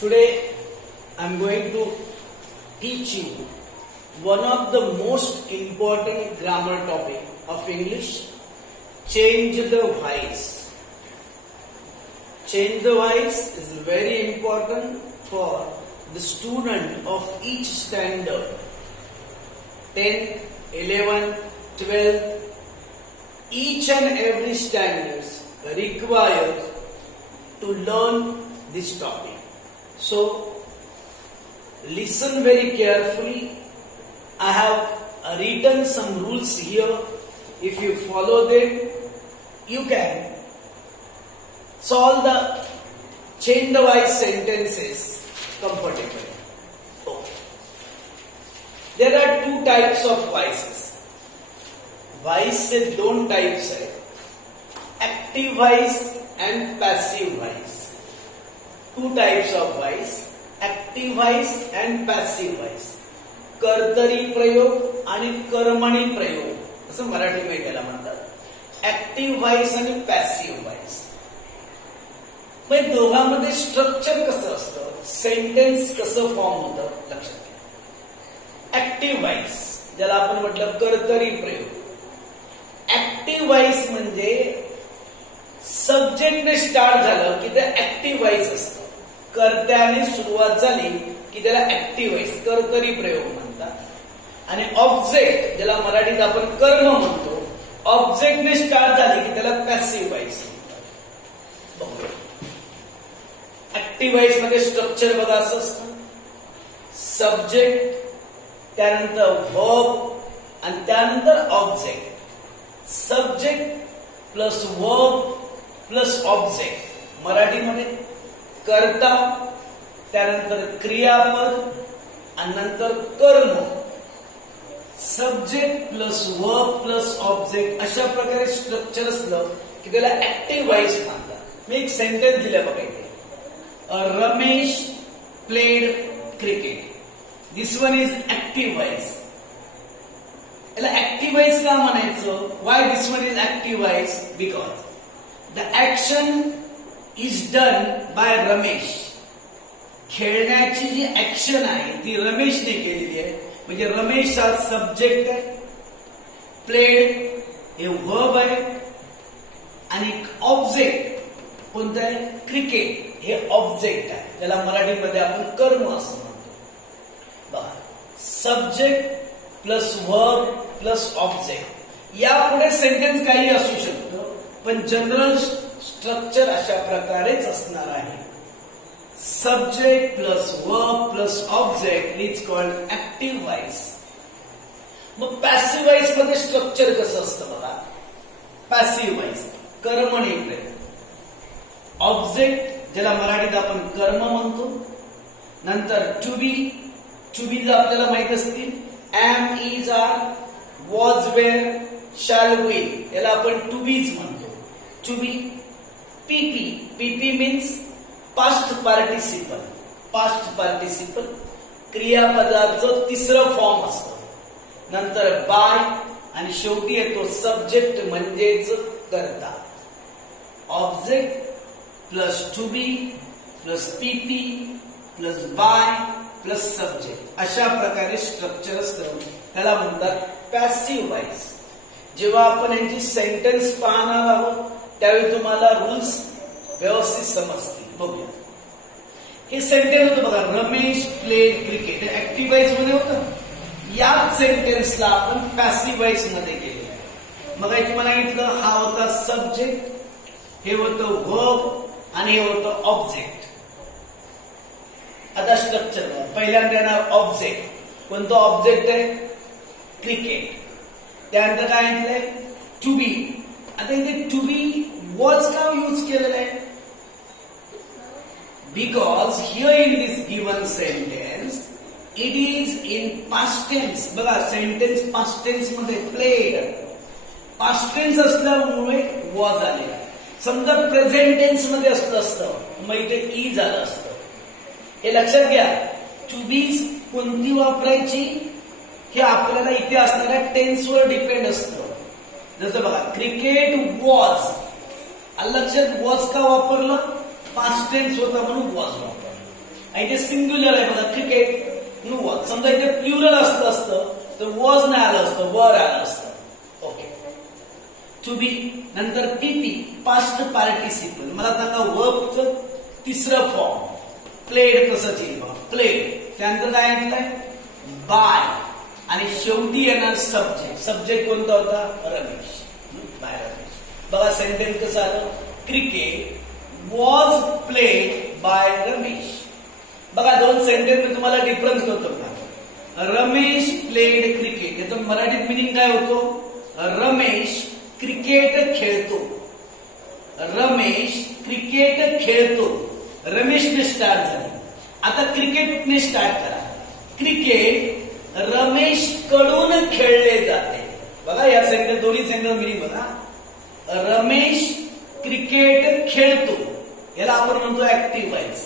Today I am going to teach you one of the most important grammar topic of English, change the voice. Change the voice is very important for the student of each standard, 10th, 11th, 12th, each and every standards requires to learn this topic. So listen very carefully. I have written some rules here. If you follow them, you can solve the change the voice sentences comfortably. Okay. There are two types of voices. Voice से दोन types है, active voice end passive voice. Two types of voice, active voice end passive voice. कर्तरी प्रयोग आणि कर्मणी प्रयोग असं मराठीमध्ये त्याला म्हणतात. एक्टिव वॉइस आणि पॅसिव्ह वॉइस. मग दोघांमध्ये स्ट्रक्चर कसं असतं, सेंटेन्स कसं फॉर्म होतं लक्षात घ्या. एक्टिव वॉइस ज्याला आपण म्हटलं कर्तरी प्रयोग. एक्टिव वॉइस म्हणजे सब्जेक्टने स्टार्ट झालं की ते एक्टिव वॉइस असतं. कर्त्याने सुरुवात झाली की त्याला एक्टिव वॉइस कर्तरी प्रयोग म्हणतात. आणि ऑब्जेक्ट ज्याला मराठीत आपण कर्म म्हणतो, ऑब्जेक्टने स्टार्ट झाली की त्याला पॅसिव्ह वॉइस म्हणतात. एक्टिव वॉइस मध्ये स्ट्रक्चर बघा असं असतं. सब्जेक्ट, त्यानंतर वर्ब आणि त्यानंतर object. Subject plus verb plus object. मराठीमध्ये कर्ता, त्यानंतर क्रियापद आणि नंतर कर्म. Subject plus verb plus object अशा प्रकारे स्ट्रक्चर असलं की त्याला ऍक्टिव्ह वॉइस म्हणतात. मी एक सेंटेन्स दिलं बघा इथे. Ramesh played cricket. This one is active voice. याला ऍक्टिव्ह वॉइस का म्हणायचं? Why this one is active voice? Because the action is done by Ramesh. खेळण्याची जी ऍक्शन आहे ती रमेशने केलेली आहे. म्हणजे रमेश हा सब्जेक्ट आहे, प्लेड हे वर्ब आहे आणि ऑब्जेक्ट कोणतं आहे? क्रिकेट हे ऑब्जेक्ट आहे. त्याला मराठीमध्ये आपण कर्म असं म्हणतो. बघा, subject plus verb plus object. यापुढे सेंटेन्स काही असू शकतं, पण जनरल स्ट्रक्चर अशा प्रकारेच असणार आहे. Subject plus verb plus object is called active voice. मग पॅसिव्ह वॉइस मध्ये स्ट्रक्चर कसं असतं बघा. पॅसिव्ह वॉइस कर्मणी प्रयोग. ऑब्जेक्ट ज्याला मराठीत आपण कर्म म्हणतो. नंतर टू बी. टू बी जर आपल्याला माहित असतील, am, is, are, was, were, shall, will याला आपण टू बीज म्हणतो. To be. PP. PP means past participle. Past participle क्रियापदाचं तिसरं फॉर्म असतं. नंतर बाय आणि शेवटी येतो सब्जेक्ट म्हणजेच कर्ता. Object plus to be plus पीपी प्लस बाय प्लस सब्जेक्ट अशा प्रकारे स्ट्रक्चर असतं. त्याला म्हणतात पॅसिव्ह वॉइस. जेव्हा आपण यांची सेंटेन्स पाहणार आहोत त्यावेळी तुम्हाला रूल्स व्यवस्थित समजतील. बघूया. हे सेंटेन्स होतं बघा, Ramesh played cricket. Active voice मध्ये होतं. याच सेंटेन्सला आपण पॅसिव्ह वॉइस मध्ये केलेलं आहे. मग तुम्हाला सांगितलं हा होता सब्जेक्ट, हे होतं वर्ब आणि हे होतं ऑब्जेक्ट. आता स्ट्रक्चर पहिल्यांदा येणार ऑब्जेक्ट. कोणतं ऑब्जेक्ट आहे? क्रिकेट. त्यानंतर काय म्हटलंय? To be. आता इथे टू बी वॉज का यूज केलेलं आहे? Because here in this given sentence it is in past tense. बघा, सेंटेन्स पास्ट टेन्स मध्ये प्लेड. पास्ट टेन्स असल्यामुळे वॉज आलेला आहे. समजा प्रेझेंट टेन्स मध्ये असतं मग इथे ई झालं असतं. हे लक्षात घ्या. टू बी कोणती वापरायची हे आपल्याला इथे असणाऱ्या टेन्सवर डिपेंड असतं. जसं बघा, क्रिकेट वॉज. लक्षात वॉज का वापरलं? पास्ट टेन्स होता म्हणून वॉज वापरलं. इथे सिंग्युलर आहे बघा, क्रिकेट नो वॉज. समजा इथे प्लुरल असतं तर वॉज नाही आलं असतं, वर आलं असतं. ओके. टू बी नंतर पीपी पास्ट पार्टिसिपल. मला सांगा वर्बचं तिसरं फॉर्म प्लेड कसं येईल बघा, प्लेड. त्यानंतर काय म्हटलंय बाय आणि शेवटी येणार सब्जेक्ट. सब्जेक्ट कोणता होता, रमेश. बाय रमेश. बघा सेंटेन्स कसं आलं, cricket was played by Ramesh. बघा दोन सेंटेन्स मी तुम्हाला डिफरन्स करतो का. रमेश प्लेड क्रिकेट, याचं मराठीत मिनिंग काय होतो, रमेश क्रिकेट खेळतो. रमेश क्रिकेट खेळतो. रमेशने स्टार्ट झाली, आता क्रिकेटने स्टार्ट करा. क्रिकेट रमेश कडून खेळले जाते. बघा या सेंटेन्स, दोन्ही सेंटेन्स मिनिंग बघा. रमेश क्रिकेट खेळतो, याला आपण म्हणतो ऍक्टिव्ह वाईज.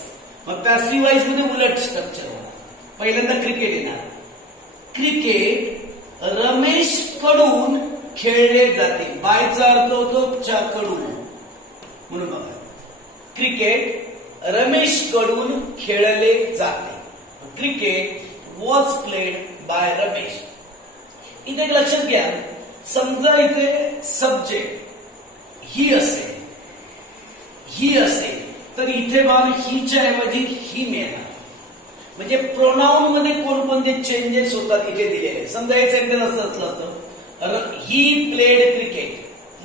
मग पॅसिव्ह वाईज मध्ये उलट स्ट्रक्चर होणार. पहिल्यांदा क्रिकेट येणार. क्रिकेट रमेश कडून खेळले जाते. बायचा अर्थ होतो कडून, म्हणून बघा क्रिकेट रमेश कडून खेळले जाते. Cricket was played by Ramesh. इथे एक लक्षात घ्या, समजा इथे सब्जेक्ट ही असेल तर इथे बघा हीच्या ऐवजी ही मिळणार. म्हणजे प्रोनाउन मध्ये कोणकोणते चेंजेस होतात इथे दिलेले. समजा एक सेंटेन्स असलं असतं, ही प्लेड क्रिकेट,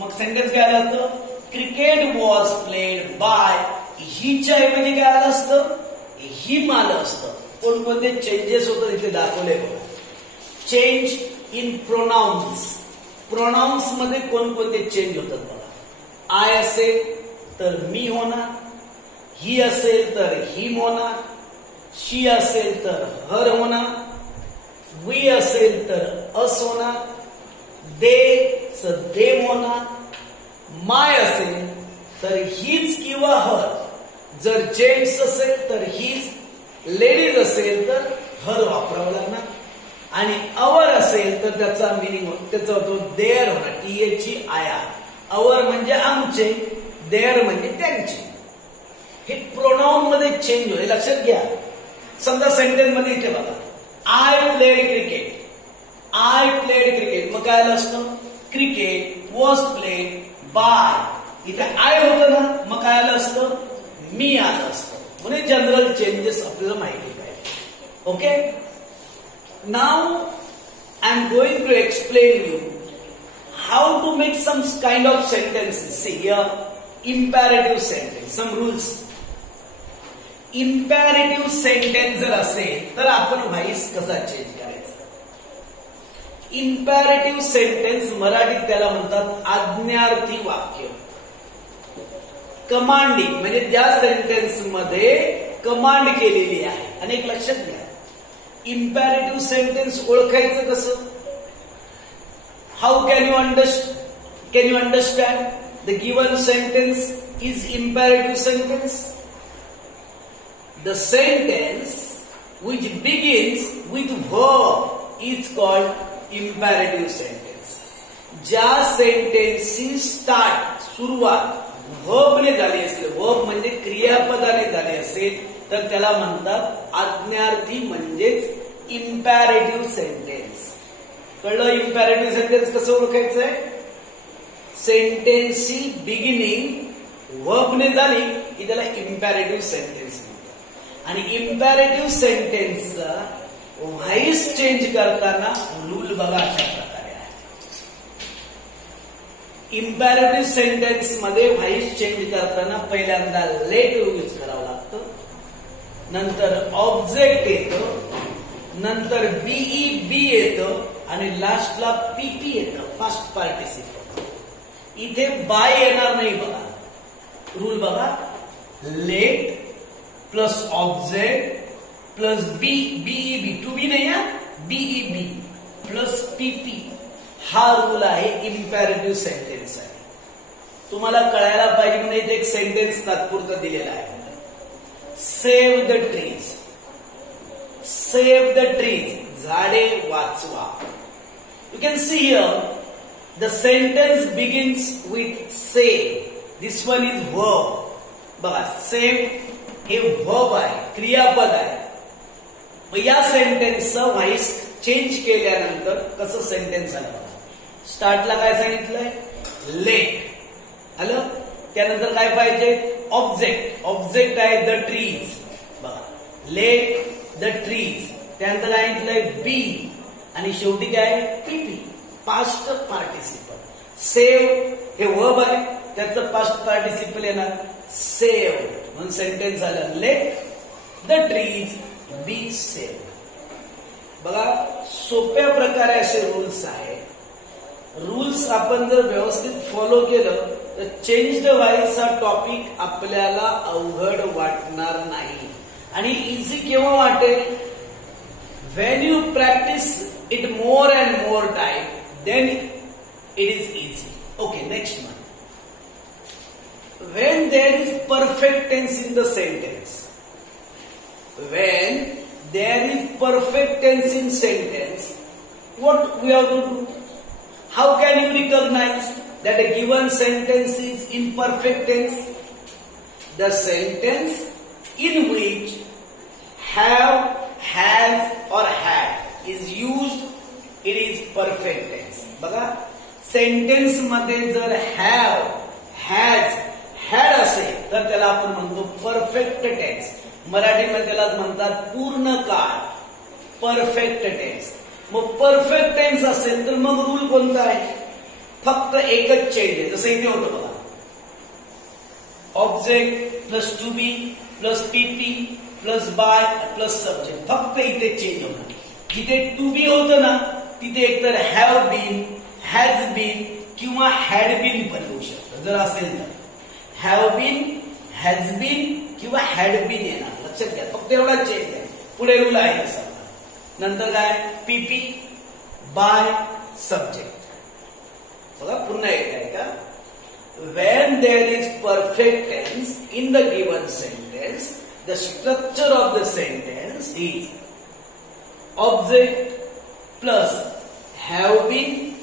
मग सेंटेन्स काय आलं असतं, क्रिकेट वॉज प्लेड बाय. हीच्या ऐवजी काय आलं असतं, हिम आलं असतं. कोणकोणते चेंजेस होतात इथे दाखवले बघा. Change in pronounce. प्रोनाउन्स मध्ये कोणकोणते चेंज होतात बघा. आय असेल तर मी होणार, ही असेल तर हिम होणार, शी असेल तर हर होणार, वी असेल तर अस होणार, दे देम होणार, माय असेल तर हीच किंवा हर. जर जेंट्स असेल तर हीच, लेडीज असेल तर हर वापरावं लागणार. आणि अवर असेल तर त्याचा मिनिंग त्याचा होतो देअर होणार, टीएची आया. अवर म्हणजे आमचे, देअर म्हणजे त्यांचे. हे प्रोनाउन मध्ये चेंज होईल, लक्षात घ्या. समजा सेंटेन्स मध्ये इथे बघा, I played cricket. I played cricket, मग काय आलं असतं, क्रिकेट वॉज प्लेड बाय. इथे आय होतं ना, मग काय आलं असतं, मी आलं असतं. म्हणजे जनरल चेंजेस आपल्याला माहिती पाहिजे. Okay. Now I am going to explain you how to make some kind of sentences. See here, imperative sentence, some rules. Imperative sentence जर असेल तर आपण व्हाईस कसा चेंज करायचा. इम्पॅरेटिव्ह सेंटेन्स मराठीत त्याला म्हणतात आज्ञार्थी वाक्य. कमांडिंग म्हणजे ज्या सेंटेन्स मध्ये कमांड केलेली आहे. आणि एक लक्षात घ्या, इम्पॅरेटिव्ह सेंटेन्स ओळखायचं कसं. How can you understand the given sentence is इम्पॅरेटिव्ह sentence. The sentence which begins with verb is called imperative sentence. ज्या सेंटेन्सची स्टार्ट सुरुवात वर्बने झाली असेल, वर्ब म्हणजे क्रियापदाने झाली असेल तर त्याला म्हणतात आज्ञार्थी म्हणजेच इम्पॅरेटिव्ह सेंटेन्स. कळलं इम्पॅरेटिव्ह सेंटेन्स कसं ओळखायचंय. सेंटेन्सची बिगिनिंग वर्बने झाली की त्याला इम्पॅरेटिव्ह सेंटेन्स. आणि इम्पॅरेटिव्ह सेंटेन्सचा व्हाईस चेंज करताना रूल बघा अशा प्रकारे आहे. इम्पॅरेटिव्ह सेंटेन्स मध्ये व्हाईस चेंज करताना पहिल्यांदा लेट यूज करावं लागतं, नंतर ऑब्जेक्ट येतं, नंतर बीई बी येतं आणि लास्टला पीपी येतं, पास्ट पार्टिसिपल. इथे बाय येणार नाही बघा. रूल बघा, let plus object plus BEB, to be नाही आहे, बीईबी प्लस पीपी हा रूल आहे इम्पॅरेटिव्ह सेंटेन्स आहे. तुम्हाला कळायला पाहिजे म्हणजे इथे एक सेंटेन्स तात्पुरता दिलेला आहे. Save the trees. Save the trees, झाडे वाचवा. You can see here the sentence begins with save. This one is verb. बघा, सेव्ह हे व्हर्ब आहे, क्रियापद आहे. मग या सेंटेन्सचं व्हॉइस चेंज केल्यानंतर कसं सेंटेन्स आलं बघा. स्टार्टला काय सांगितलंय, लेट आलं. त्यानंतर काय पाहिजे, ऑब्जेक्ट. ऑब्जेक्ट आहे द ट्रीज बघा, लेट द ट्रीज. त्यानंतर काय सांगितलंय बी, आणि शेवटी काय पीपी, पास्ट पार्टिसिपल. सेव्ह हे वर्ब आहे, त्याचं पास्ट पार्टिसिपल येणार सेव्ड. म्हणून सेंटेन्स झालं let the trees be saved. बघा सोप्या प्रकारे असे रूल्स आहेत. रूल्स आपण जर व्यवस्थित फॉलो केलं तर चेंज द व्हॉइस हा टॉपिक आपल्याला अवघड वाटणार नाही. आणि इझी केव्हा वाटेल, when you practice it more and more time, then it is easy. Okay, next one. When there is perfect tense in the sentence, when there is perfect tense in sentence, what we have to do? How can you recognize that a given sentence is in perfect tense? The sentence in which have, has or had is used, it is perfect tense. बघा sentence मध्ये जर have, has, had असेल तर त्याला आपण म्हणतो perfect tense. मराठीमध्ये त्याला म्हणतात पूर्ण काळ, परफेक्ट टेन्स. मग परफेक्ट टेन्स असेल तर मग रूल कोणता आहे, फक्त एकच चेंज आहे. जसं इथे होतं बघा, object plus to be plus पीपी प्लस बाय प्लस सब्जेक्ट. फक्त इथे चेंज होणार. जिथे टू बी होतं ना तिथे एकतर हॅव बीन, हॅज बीन किंवा हॅड बीन पण येऊ शकतं. जर असेल तर हॅव बीन, हॅज बीन किंवा हॅड बीन येणार. लक्षात घ्या, फक्त एवढा चेंज आहे. पुढे रूल आहे तसा. नंतर काय पीपी बाय सब्जेक्ट. बघा पुन्हा एक आहे का, when there is perfect tense in the given sentence, the structure of the sentence is object plus have been,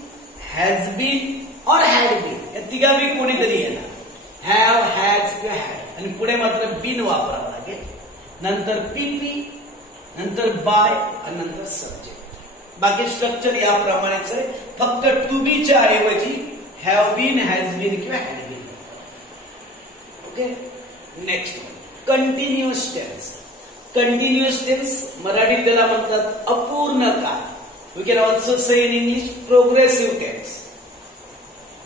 has been or had been. या तिघापैकी कोणीतरी येणार. have, has किंवा had. आणि पुढे मात्र बीन वापरावं लागेल. नंतर पीपी, नंतर बाय आणि नंतर सब्जेक्ट. बाकी स्ट्रक्चर याप्रमाणेच आहे. फक्त टू बी च्या ऐवजी हॅव बीन, हॅज बीन किंवा had been. Okay, next continuous tense. Continuous tense मराठीत त्याला म्हणतात अपूर्ण काळ. We can also say in English progressive tense.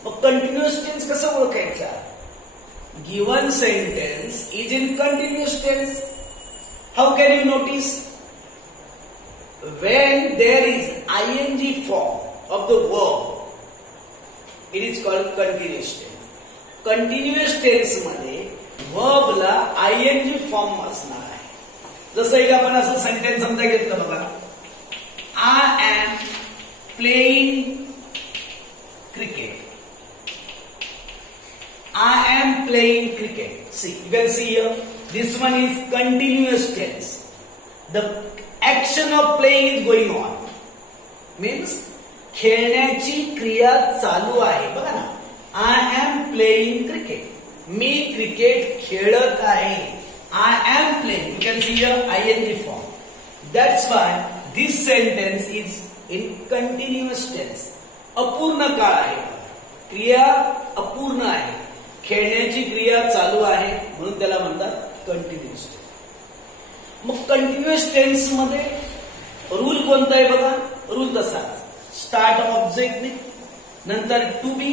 मग कंटिन्युअस टेन्स कसं ओळखायचा, given sentence is in continuous tense. How can you notice, when there is ing form of the verb, it is called continuous tense. Continuous tense मध्ये verb ला ing form असणार आहे. जसं एक आपण असं सेंटेन्स समजा घेतलं बघा, I am playing cricket. I am playing cricket. See, you can see here, this one is continuous tense. The action of playing is going on. Means खेळण्याची क्रिया चालू आहे. बघा ना, I am playing cricket. Me cricket खेळत आहे. I am playing. You can see here ing form. That's why this sentence is in continuous tense. अपूर्ण काळ आहे. क्रिया अपूर्ण आहे. खेळण्याची क्रिया चालू आहे म्हणून त्याला म्हणतात कंटिन्युअस टेन्स. मग कंटिन्युअस टेन्स मध्ये रूल कोणता आहे बघा, रूल तसाच. स्टार्ट ऑब्जेक्टने, नंतर टू बी,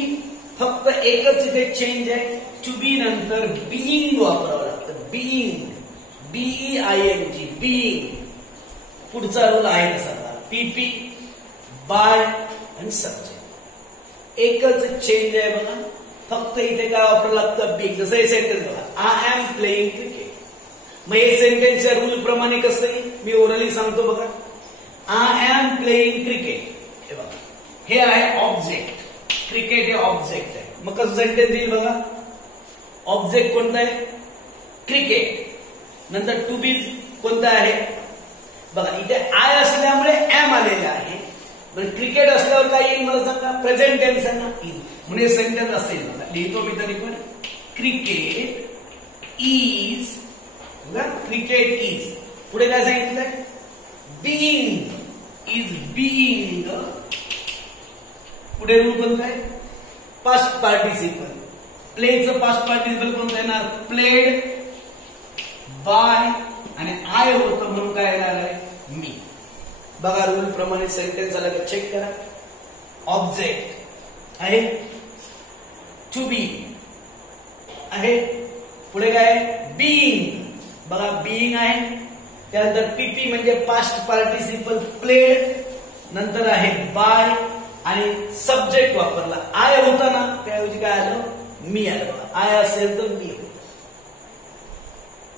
फक्त एकच इथे चेंज आहे. टू बी नंतर बीइंग वापरावं लागतं. Being, B E I N G, being. पुढचा रूल आहे तसा पीपी बाय आणि सब्जेक्ट. एकच चेंज आहे बघा, फक्त इथे काय वापरावं लागतं बीइंग. जसं हे सेंटेन्स बघा, आय एम प्लेइंग क्रिकेट. मग हे सेंटेन्सच्या रूल प्रमाणे कसं आहे मी ओरली सांगतो बघा. I am playing cricket. हे बघा, हे आहे ऑब्जेक्ट. क्रिकेट हे ऑब्जेक्ट आहे. मग कसं सेंटेन्स येईल बघा, ऑब्जेक्ट कोणता आहे क्रिकेट. नंतर टू बी कोणता आहे बघा, इथे आय असल्यामुळे एम आलेला आहे. पण क्रिकेट असल्यावर काय येईल मला सांगा, प्रेझेंट टेन्स आहे ना, म्हणजे सेंटेन्स असेल बघा. लिहितो मी तरी पण, क्रिकेट इज क्रिकेट इज. पुढे काय सांगितलंय? Being is being. पुढे रूल कोणता आहे? Past participle. प्लेचं पास्ट पार्टिसिपल कोणतं येणार? प्लेड बाय आणि आय होतं म्हणून काय येणार आहे? मी. बघा रूल प्रमाणे सेंटेन्स आला का चेक करा. ऑब्जेक्ट आहे, टू बी आहे, पुढे काय? बीइंग. बघा बीइंग आहे, त्यानंतर पीपी म्हणजे पास्ट पार्टिसिपल प्लेड, नंतर आहे बाय आणि सब्जेक्ट वापरला. आय होता ना, त्याऐवजी काय आलं? मी आलं. आय असेल तर मी होतं.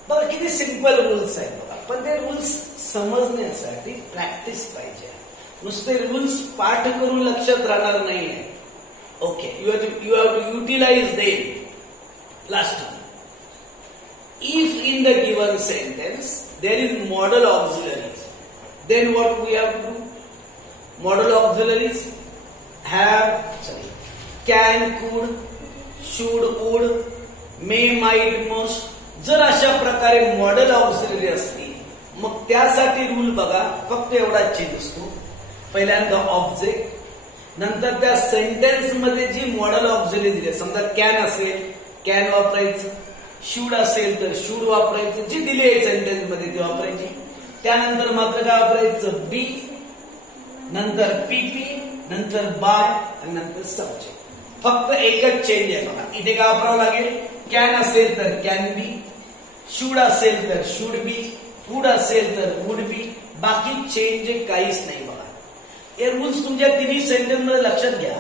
बघा किती सिंपल रूल्स आहेत बघा. पण ते रूल्स समजण्यासाठी प्रॅक्टिस पाहिजे. नुसते रूल्स पाठ करून लक्षात राहणार नाहीये. Okay, you have to utilize them. Last one. If in the given sentence there is modal auxiliaries, then what we have to do? Modal auxiliaries can, could, should, would, may, might, must. जर अशा प्रकारे modal auxiliary असतील मग त्यासाठी rule बघा फक्त एवढा change असतो. पहिल्यांदा ऑब्जेक्ट, नंतर त्या सेंटेन्स मध्ये जी मॉडल ऑक्झिलरी दिली, समजा कॅन असेल कॅन वापरायचं, शूड असेल तर शूड वापरायचं, जी दिली आहे सेंटेन्स मध्ये ती वापरायची. त्यानंतर मात्र काय वापरायचं? बी, नंतर पीपी, नंतर बाय आणि नंतर सब्जेक्ट. फक्त एकच चेंज आहे बघा. इथे काय वापरावं लागेल? कॅन असेल तर कॅन बी, शूड असेल तर शूड बी, वुड असेल तर वुड बी. बाकी चेंज काहीच नाही बघा. हे रूल्स तुमच्या तिन्ही सेंटेन्स मध्ये लक्षात घ्या.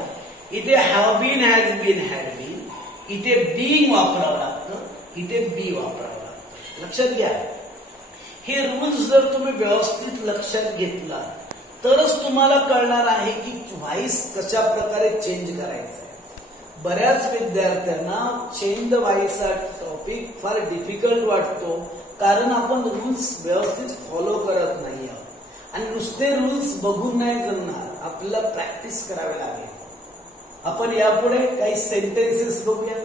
इथे have been, has been, had been, इथे बीइंग वापरावं लागतं, इथे बी वापरावं लागतं. लक्षात घ्या. हे रूल्स जर तुम्ही व्यवस्थित लक्षात घेतला तरच तुम्हाला कळणार आहे की व्हॉइस कशा प्रकारे चेंज करायचं. बऱ्याच विद्यार्थ्यांना चेंज द व्हॉइस हा टॉपिक फार डिफिकल्ट वाटतो कारण आपण रूल्स व्यवस्थित फॉलो करत नाही आहोत. आणि नुसते रूल्स बघून नाही जमणार, आपल्याला प्रॅक्टिस करावी लागेल. आपण यापुढे काही सेंटेन्सेस बघूया.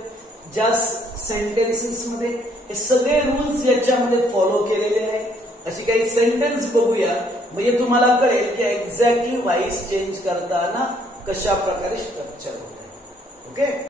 ज्या सेंटेन्सेस मध्ये हे सगळे रूल्स याच्यामध्ये फॉलो केलेले आहेत. अशी काही सेंटेन्स बघूया म्हणजे तुम्हाला कळेल की एक्झॅक्टली व्हॉइस चेंज करताना कशा प्रकारे स्ट्रक्चर होत आहे. ओके.